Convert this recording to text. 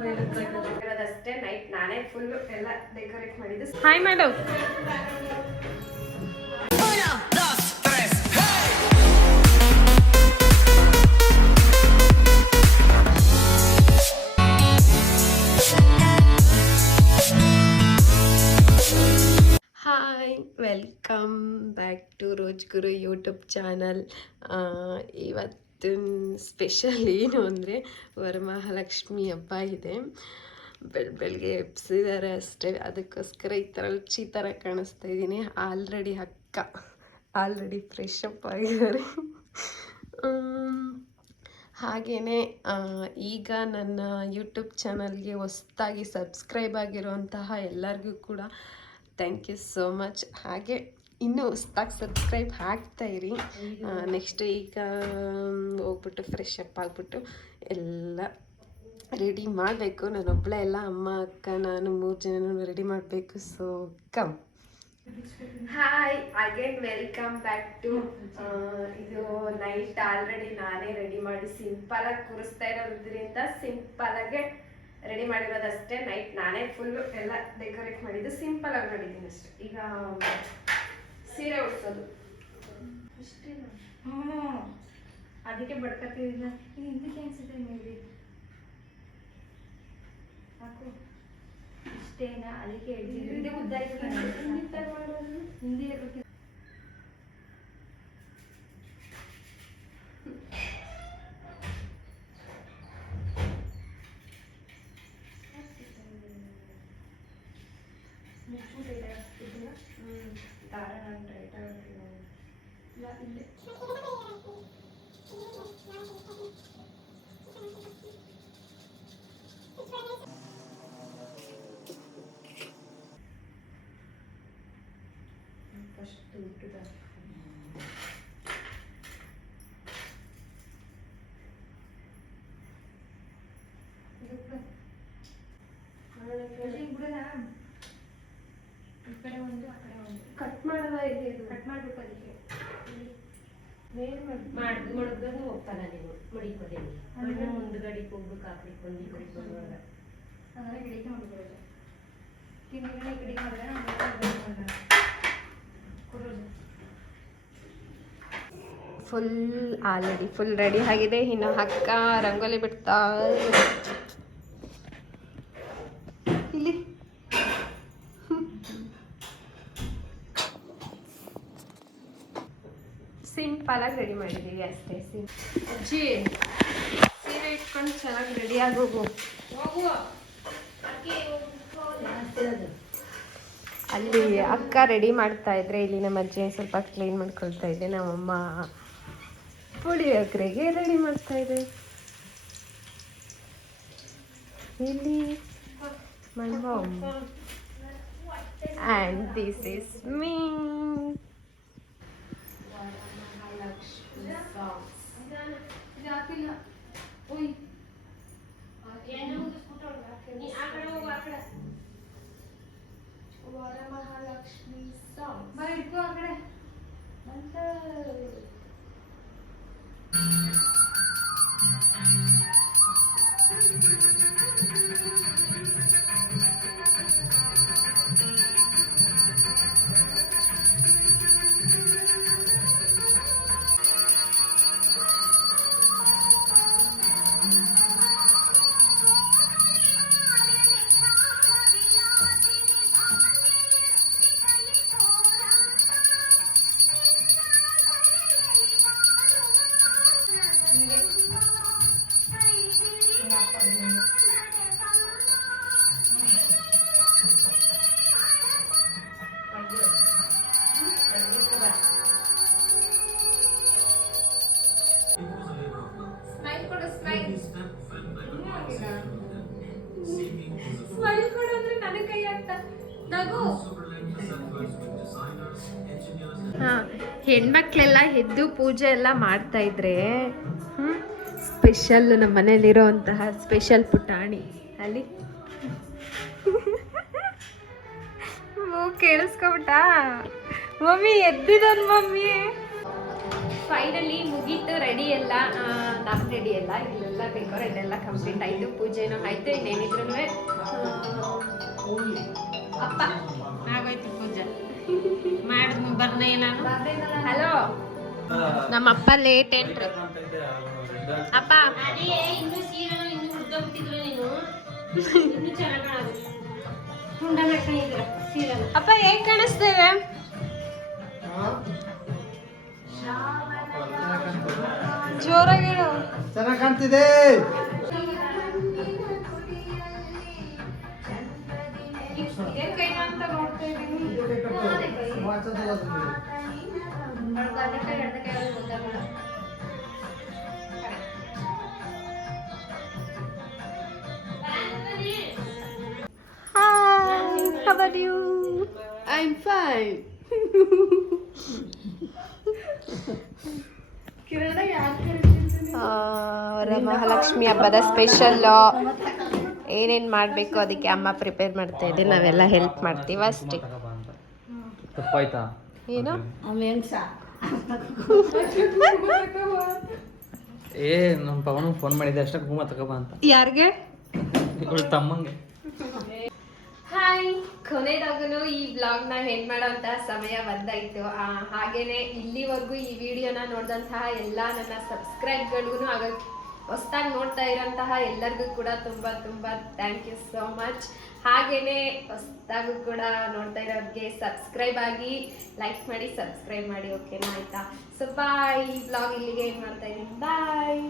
ಇರೋದಷ್ಟೇ night ನಾನೇ full ಎಲ್ಲ decorate ಮಾಡಿದ್ದು hi madam hi welcome back to Roj Guru YouTube channel special ಏನು ಅಂದರೆ ವರಮಹಾಲಕ್ಷ್ಮಿ ಹಬ್ಬ ಇದೆ. ಬೆಳ್ ಬೆಳಗ್ಗೆ ಎಬ್ಸಿದ್ದಾರೆ ಅಷ್ಟೇ. ಅದಕ್ಕೋಸ್ಕರ ಈ ಥರ ರುಚಿ ಥರ ಕಾಣಿಸ್ತಾ ಇದ್ದೀನಿ ಆಲ್ರೆಡಿ ಅಕ್ಕ ಆಲ್ರೆಡಿ ಫ್ರೆಶ್ ಅಪ್ ಆಗಿದ್ದಾರೆ. ಹಾಗೆಯೇ ಈಗ ನನ್ನ ಯೂಟ್ಯೂಬ್ ಚಾನಲ್ಗೆ ಹೊಸ್ದಾಗಿ ಸಬ್ಸ್ಕ್ರೈಬ್ ಆಗಿರುವಂತಹ ಎಲ್ಲರಿಗೂ ಕೂಡ ಥ್ಯಾಂಕ್ ಯು ಸೋ ಮಚ್ ಹಾಗೆ ಇನ್ನೂ ಹೊಸ್ದಾಗಿ ಸಬ್ಸ್ಕ್ರೈಬ್ ಆಗ್ತಾ ಇರಿ. ನೆಕ್ಸ್ಟ್ ಈಗ ಹೋಗ್ಬಿಟ್ಟು ಫ್ರೆಶ್ ಅಪ್ ಆಗಿಬಿಟ್ಟು ಎಲ್ಲ ರೆಡಿ ಮಾಡಬೇಕು. ನಾನೊಬ್ಬಳೇ ಎಲ್ಲ ಅಮ್ಮ, ಅಕ್ಕ, ನಾನು ಮೂರು ಜನನೂ ರೆಡಿ ಮಾಡಬೇಕು. So come hi again welcome back to ಇದು ನೈಟ್ ಆಲ್ರೆಡಿ ನಾನೇ ರೆಡಿ ಮಾಡಿ ಸಿಂಪಲ್ ಆಗಿ ಕೂರಿಸ್ತಾ ಇರೋದ್ರಿಂದ ಸಿಂಪಲ್ ಆಗಿ ರೆಡಿ ಮಾಡಿರೋದಷ್ಟೇ. ನೈಟ್ ನಾನೇ ಫುಲ್ ಎಲ್ಲ ಡೆಕೋರೇಟ್ ಮಾಡಿದ್ದು ಸಿಂಪಲ್ ಆಗಿ ಮಾಡಿದ್ದೀನಿ ಅಷ್ಟೇ. ಈಗ ಸೀರೆ ಉಡ್ಸೋದು. ಅದಕ್ಕೆ ಬಡ್ಕತ್ತಿದ್ದ ಇದು ಹಿಂದಕ್ಕೆ ಅನ್ಸುತ್ತೆ ಮೇಬಿ ಸಾಕು. ಇಷ್ಟೇನಾ? ಅದಕ್ಕೆ ಹಿಂದೆ ಉದ್ದ ಹಿಂದೆ ಇರ್ಬೇಕು ದಾರ ನಾನು ರೈಟ್ ಇಲ್ಲೇ ಫಸ್ಟ್ ಉಟ್ಟುದ ಈ ಕಡೆ ಕಟ್ ಮಾಡೋದ ಕಟ್ ಮಾಡ್ಬೇಕು ಅದಕ್ಕೆ. ಹೋಗ್ತಾನ ನೀವು ಹೋಗ್ಬೇಕು ಆಗ್ಲಿ ಒಂದು ಫುಲ್ ಆಲ್ರೆಡಿ ಫುಲ್ ರೆಡಿ ಆಗಿದೆ. ಇನ್ನು ಅಕ್ಕ ರಂಗೋಲಿ ಬಿಡ್ತಾ ಸಿಂಪಲ್ ಆಗಿ ರೆಡಿ ಮಾಡಿದ್ದೀವಿ ಅಷ್ಟೇ. ಅಜ್ಜಿ ಸೀರೆ ಇಟ್ಕೊಂಡು ಚೆನ್ನಾಗಿ ರೆಡಿ ಆಗೋಗು ಅಲ್ಲಿ ಅಕ್ಕ ರೆಡಿ ಮಾಡ್ತಾ ಇದ್ರೆ ಇಲ್ಲಿ ನಮ್ಮ ಅಜ್ಜಿ ಸ್ವಲ್ಪ ಕ್ಲೀನ್ ಮಾಡ್ಕೊಳ್ತಾ ಇದ್ದೆ ನಮ್ಮಮ್ಮ ಪುಳಿಯೋಗರೆಗೆ ರೆಡಿ ಮಾಡ್ತಾ ಇದೆ. ಇಲ್ಲಿ my mom and this is me. ಇದು ಸ್ಮೈಲ್ ನನ್ನ ಕೈ ನಗು ಹೆಣ್ಮಕ್ಳೆಲ್ಲ ಎದ್ದು ಪೂಜೆ ಎಲ್ಲ ಮಾಡ್ತಾ ಇದ್ರೆ ಸ್ಪೆಷಲ್ ನಮ್ಮ ಮನೇಲಿರೋಂತಹ ಸ್ಪೆಷಲ್ ಪುಟಾಣಿ. ಅಲ್ಲಿ? ಕೇಳಿಸ್ಕೊಬಿಟ್ಟ? ಮಮ್ಮಿ, ಎದ್ದಿದನ್ ಮಮ್ಮಿ? ಫೈನಲಿ ಮುಗೀತು ರೆಡಿ ಎಲ್ಲ ನಮ್ ರೆಡಿ ಎಲ್ಲ ಇಲ್ಲೆಲ್ಲ ಡೆಕೋರೇಟ್ ಎಲ್ಲ ಕಂಪ್ಲೀಟ್ ಆಯಿತು. ಪೂಜೆನೂ ಆಯ್ತು ಇನ್ನೇನಿದ್ರು ಅಪ್ಪ ಆಗೋಯ್ತು ಪೂಜೆ. ಮಾಡಿದ್ನು ಬರ್ನೇ ನಾನು. ಹಲೋ ನಮ್ಮ ಅಪ್ಪ? ಲೇಟ್ ಏನ್ರಿ ಅಪ್ಪ ಅಪ್ಪ ಹೇಗ್ ಕಾಣಿಸ್ತೇವೆ ಜೋರಾಗಿ ಹೇಳು ಚೆನ್ನಾಗಿ ಕಾಣ್ತಿದೆ. how are you? I'm fine. Varamahalakshmi ಹಬ್ಬದ ಸ್ಪೆಷಲ್ ಏನೇನು ಮಾಡಬೇಕು ಅದಕ್ಕೆ ಅಮ್ಮ ಪ್ರಿಪೇರ್ ಮಾಡ್ತಾ ಇದೆ ನಾವೆಲ್ಲ ಹೆಲ್ಪ್ ಮಾಡ್ತೀವಿ ಅಷ್ಟೇ. ಏನು? ಏ ನಮ್ಮ ಪವನ ಫೋನ್ ಮಾಡಿದ್ದೆ ಅಷ್ಟೇ ಹೂವ ತಗೋಬಾ ಅಂತ. ಯಾರಿಗೆ? ತಮ್ಮಂಗೆ. ಕೊನೆದಾಗೂ ಈ ವ್ಲಾಗ್ನ ಹೆಣ್ ಮಾಡೋಂಥ ಸಮಯ ಬಂದಾಯ್ತು. ಹಾಗೇನೆ ಇಲ್ಲಿವರೆಗೂ ಈ ವಿಡಿಯೋನ ನೋಡಿದಂತಹ ಎಲ್ಲ ನನ್ನ ಸಬ್ಸ್ಕ್ರೈಬ್ಗಳಿಗೂ ಆಗ ಹೊಸ್ದಾಗಿ ನೋಡ್ತಾ ಇರೋಂತಹ ಎಲ್ಲರಿಗೂ ಕೂಡ ತುಂಬ ತುಂಬ ಥ್ಯಾಂಕ್ ಯು ಸೋ ಮಚ್ ಹಾಗೇನೆ ಹೊಸ್ದಾಗೂ ಕೂಡ ನೋಡ್ತಾ ಇರೋರಿಗೆ ಸಬ್ಸ್ಕ್ರೈಬ್ ಆಗಿ ಲೈಕ್ ಮಾಡಿ ಸಬ್ಸ್ಕ್ರೈಬ್ ಮಾಡಿ ಓಕೆನಾ ಆಯ್ತಾ? ಸೊ ಬಾಯ್ ಈ ವ್ಲಾಗ್ ಇಲ್ಲಿಗೆ ಏನು ಮಾಡ್ತಾ ಇದ್ದೀನಿ? ಬಾಯ್